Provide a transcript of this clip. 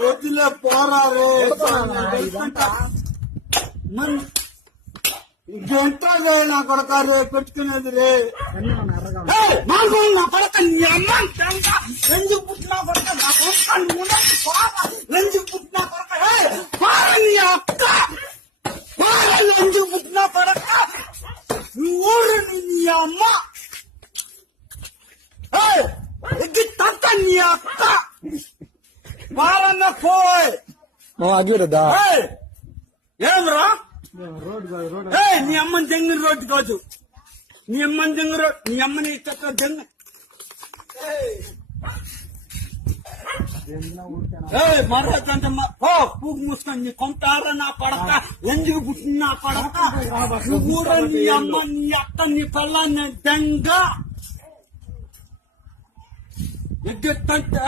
వదిలే పోరా రే గంటగా నా కొడక రే పెట్టుకునేది రే నాకు నా కొడక నీ అమ్మ ఎందుకు పుట్టినా కొడక నా కొడక ఎందుకు పుట్టినా కొడక నీ అక్క ఎందుకు పుట్టినా కొడక ఊరు నీ అమ్మ తంత నీ అక్క వారన్న పోయ్ అగ్గిరదా ఏమరా నీ అమ్మని జంగిన రోడ్డు కాదు నీ అమ్మని జంగి రోడ్ నీ అమ్మని ఇట్లా జంగ మరొకంత పూగు మూసుకొని నీ కొంటారా నా పడక ఎందుకు పుట్టిన నా పడక ఊర నీ అమ్మ నీ అక్క నీ పల్లాన్ని దెంగ ఎగ్గెత్తంటే